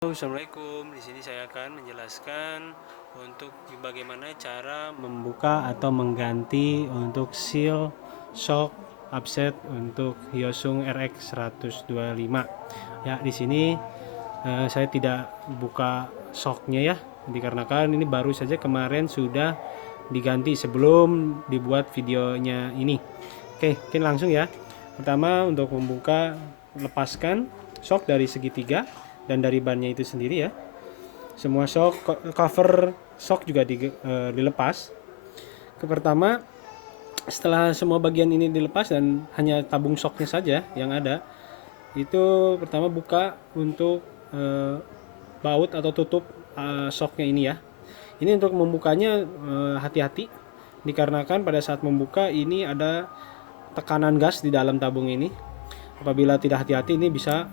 Assalamualaikum. Di sini saya akan menjelaskan untuk bagaimana cara membuka atau mengganti untuk seal shock offset untuk Hyosung RX 125. Ya, di sini saya tidak buka shocknya ya, dikarenakan ini baru saja kemarin sudah diganti sebelum dibuat videonya ini. Oke, mungkin langsung ya. Pertama, untuk membuka, lepaskan shock dari segitiga dan dari bannya itu sendiri ya. Semua shock, cover shock juga dilepas. Pertama, setelah semua bagian ini dilepas dan hanya tabung shocknya saja yang ada, itu pertama buka untuk baut atau tutup shocknya ini ya. Ini untuk membukanya hati-hati, dikarenakan pada saat membuka ini ada tekanan gas di dalam tabung ini. Apabila tidak hati-hati ini bisa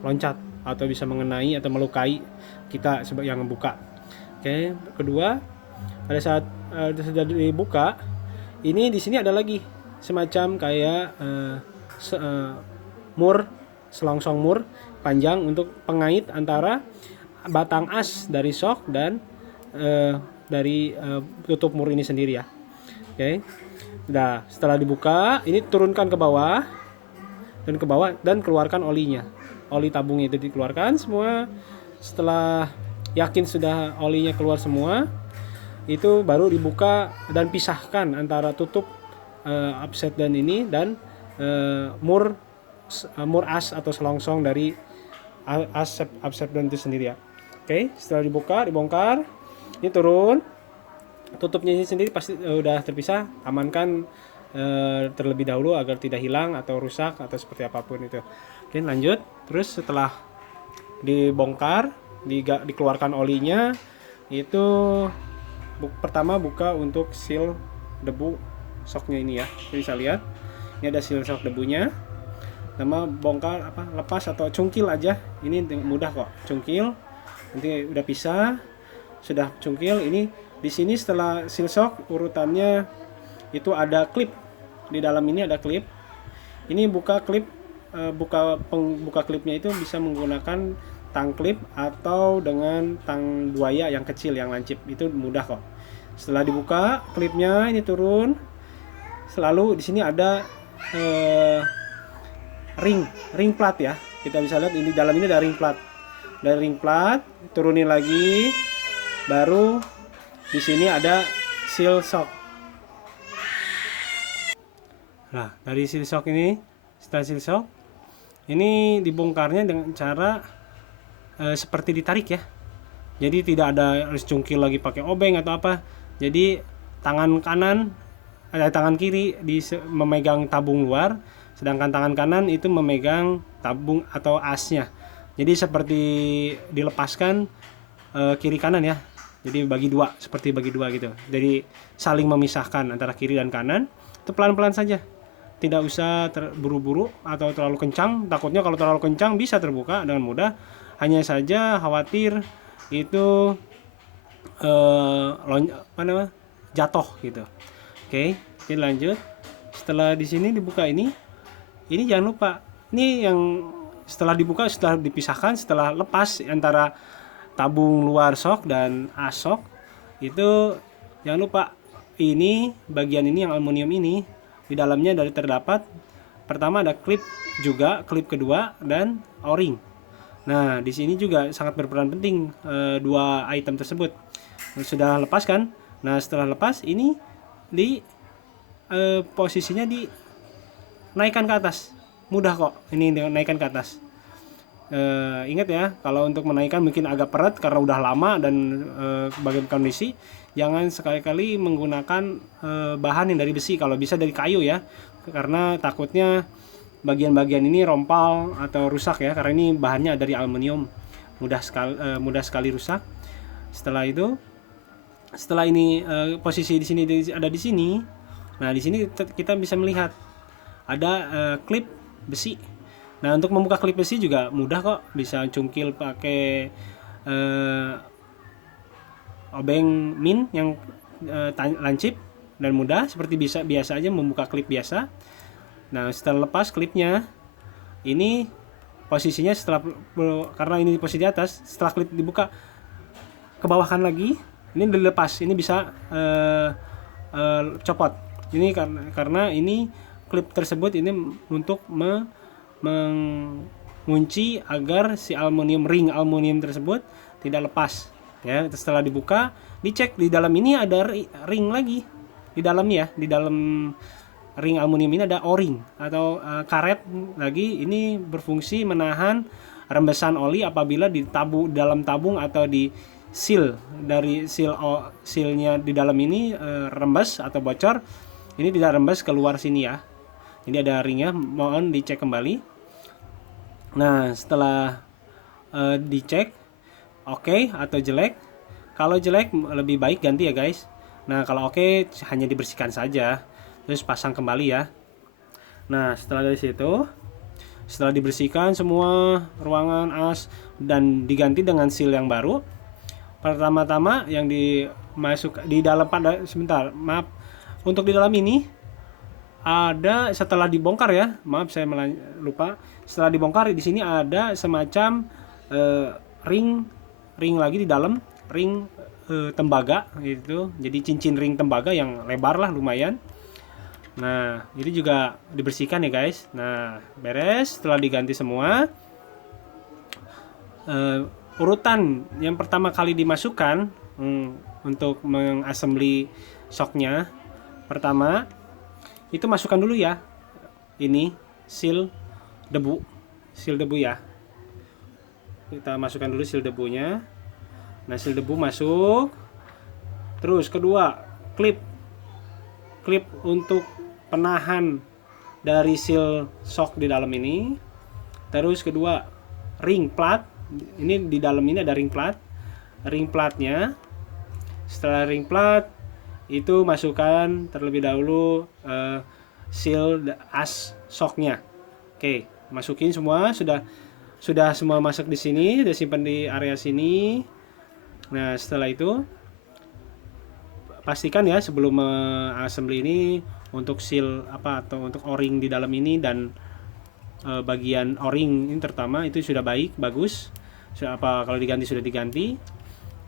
loncat atau bisa mengenai atau melukai kita sebagai yang membuka. Oke, kedua, pada saat sudah dibuka, ini di sini ada lagi semacam kayak mur, selongsong mur panjang untuk pengait antara batang as dari shock dan dari tutup mur ini sendiri ya. Oke. Nah, setelah dibuka, ini turunkan ke bawah dan keluarkan olinya. Oli tabungnya itu dikeluarkan semua. Setelah yakin sudah olinya keluar semua, itu baru dibuka dan pisahkan antara tutup offset dan ini dan mur as atau selongsong dari offset dan itu sendiri ya. Oke, setelah dibuka, dibongkar, ini turun. Tutupnya ini sendiri pasti udah terpisah, amankan terlebih dahulu agar tidak hilang atau rusak atau seperti apapun itu. Oke, lanjut. Terus setelah dibongkar, dikeluarkan olinya, itu pertama buka untuk seal debu shocknya ini ya. Jadi bisa lihat, ini ada seal shock debunya. Pertama bongkar lepas atau cungkil aja. Ini mudah kok, cungkil. Nanti udah pisah, sudah cungkil. Ini di sini setelah seal shock urutannya itu ada klip. Di dalam ini ada klip. Ini buka klip, buka klipnya itu bisa menggunakan tang klip atau dengan tang buaya yang kecil yang lancip. Itu mudah kok. Setelah dibuka klipnya ini turun. Selalu di sini ada ring plat ya. Kita bisa lihat ini dalam ini ada ring plat. Dari ring plat turunin lagi, baru di sini ada seal shock. Nah, dari seal shock ini, setelah seal shock, ini dibongkarnya dengan cara seperti ditarik ya. Jadi tidak ada harus cungkil lagi pakai obeng atau apa. Jadi tangan kiri memegang tabung luar, sedangkan tangan kanan itu memegang tabung atau asnya. Jadi seperti dilepaskan kiri kanan ya. Jadi seperti bagi dua gitu. Jadi saling memisahkan antara kiri dan kanan. Itu pelan-pelan saja. Tidak usah terburu-buru atau terlalu kencang. Takutnya kalau terlalu kencang bisa terbuka dengan mudah. Hanya saja khawatir itu jatuh gitu. Oke, kita lanjut. Setelah di sini dibuka ini jangan lupa. Ini yang setelah dibuka, setelah dipisahkan, setelah lepas antara tabung luar shock dan as shock, itu jangan lupa ini bagian ini yang aluminium ini di dalamnya terdapat pertama ada klip juga, klip kedua dan o-ring. Nah, di sini juga sangat berperan penting dua item tersebut. Sudah lepas kan? Nah, setelah lepas ini di posisinya naikkan ke atas. Mudah kok ini naikkan ke atas. Ingat ya, kalau untuk menaikkan mungkin agak berat karena udah lama dan bagaimana kondisi, jangan sekali-kali menggunakan bahan yang dari besi, kalau bisa dari kayu ya, karena takutnya bagian-bagian ini rompal atau rusak ya, karena ini bahannya dari aluminium, mudah sekali rusak. Setelah ini posisi di sini ada di sini. Nah, di sini kita bisa melihat ada klip besi. Nah, untuk membuka klip besi juga mudah kok, bisa cungkil pakai obeng min yang lancip dan mudah, seperti biasa aja membuka klip biasa. Nah, setelah lepas klipnya, ini posisinya karena ini posisi di atas, setelah klip dibuka ke bawahkan lagi, ini dilepas, ini bisa copot. Ini karena ini klip tersebut ini untuk mengunci agar si ring aluminium tersebut tidak lepas ya. Setelah dibuka, dicek di dalam ini ada ring lagi di dalamnya, di dalam ring aluminium ini ada o-ring atau karet lagi. Ini berfungsi menahan rembesan oli apabila dalam tabung atau di seal dari sealnya di dalam ini rembes atau bocor, ini tidak rembes keluar sini ya. Jadi ada ringnya, mohon dicek kembali. Nah setelah dicek oke atau jelek, kalau jelek lebih baik ganti ya guys. Nah kalau oke hanya dibersihkan saja, terus pasang kembali ya. Nah setelah dari situ, setelah dibersihkan semua ruangan as dan diganti dengan seal yang baru, pertama-tama yang dimasuk di dalam sebentar, maaf, untuk di dalam ini ada, setelah dibongkar ya, maaf saya lupa, setelah dibongkar di sini ada semacam ring lagi di dalam, ring tembaga gitu. Jadi cincin ring tembaga yang lebar lah lumayan. Nah ini juga dibersihkan ya guys. Nah beres, setelah diganti semua, urutan yang pertama kali dimasukkan untuk mengassembly shocknya, pertama itu masukkan dulu ya ini seal debu ya. Kita masukkan dulu seal debunya. Nah seal debu masuk. Terus kedua, klip untuk penahan dari seal shock di dalam ini. Terus kedua, ring plat. Ini di dalam ini ada ring platnya. Setelah ring plat itu masukkan terlebih dahulu seal as shocknya. Oke, masukin semua, sudah semua masuk di sini, udah simpan di area sini. Nah setelah itu pastikan ya sebelum assembly ini untuk seal atau untuk o-ring di dalam ini dan bagian o-ring ini terutama itu sudah bagus. Kalau diganti sudah diganti.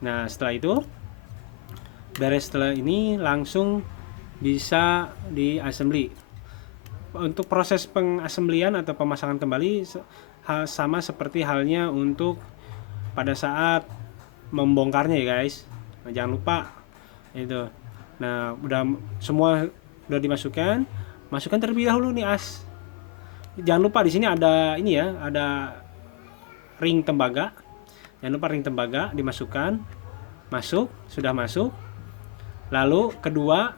Nah setelah itu beres, setelah ini langsung bisa di assembly. Untuk proses pengassemblyan atau pemasangan kembali sama seperti halnya untuk pada saat membongkarnya ya guys. Nah, jangan lupa itu. Nah semua udah dimasukkan, masukkan terlebih dahulu nih as. Jangan lupa di sini ada ini ya, ada ring tembaga. Jangan lupa ring tembaga dimasukkan. Sudah masuk. Lalu kedua,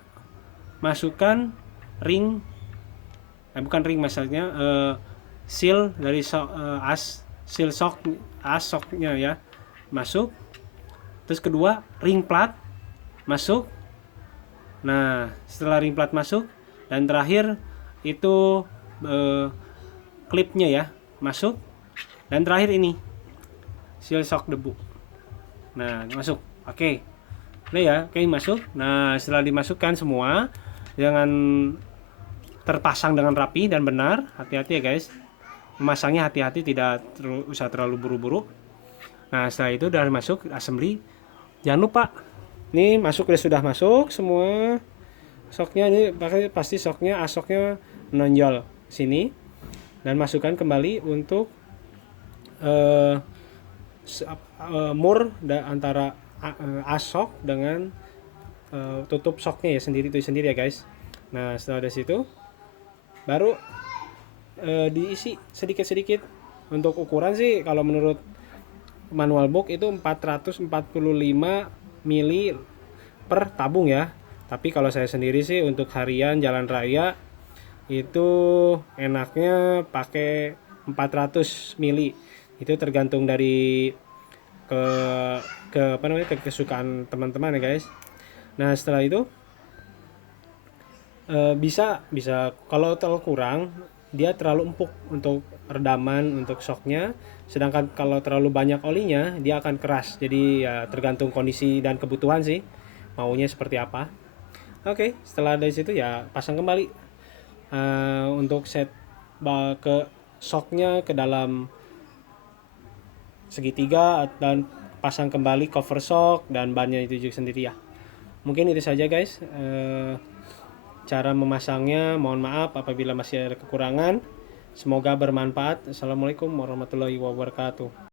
masukkan ring, bukan ring maksudnya, seal dari seal shocknya ya, masuk. Terus kedua, ring plat masuk. Nah setelah ring plat masuk, dan terakhir itu klipnya ya masuk, dan terakhir ini seal shock debu. Nah masuk, oke. Ya, oke masuk. Nah setelah dimasukkan semua, jangan terpasang dengan rapi dan benar. Hati-hati ya guys, memasangnya hati-hati, tidak usah terlalu buru-buru. Nah setelah itu udah masuk assembly, jangan lupa ini sudah masuk semua shocknya. Ini pasti shocknya, asoknya menonjol sini, dan masukkan kembali untuk mur antara asok dengan tutup shocknya ya sendiri ya guys. Nah setelah dari situ baru diisi sedikit-sedikit. Untuk ukuran sih kalau menurut manual book itu 445 mili per tabung ya. Tapi kalau saya sendiri sih untuk harian jalan raya itu enaknya pakai 400 mili. Itu tergantung dari kesukaan teman-teman ya guys. Nah setelah itu bisa kalau terlalu kurang, dia terlalu empuk untuk redaman untuk shocknya, sedangkan kalau terlalu banyak olinya dia akan keras. Jadi ya tergantung kondisi dan kebutuhan sih, maunya seperti apa. Oke, setelah dari situ ya pasang kembali untuk set ke shocknya ke dalam segitiga dan pasang kembali cover shock dan bannya itu juga sendiri ya. Mungkin itu saja guys, cara memasangnya. Mohon maaf apabila masih ada kekurangan. Semoga bermanfaat. Assalamualaikum warahmatullahi wabarakatuh.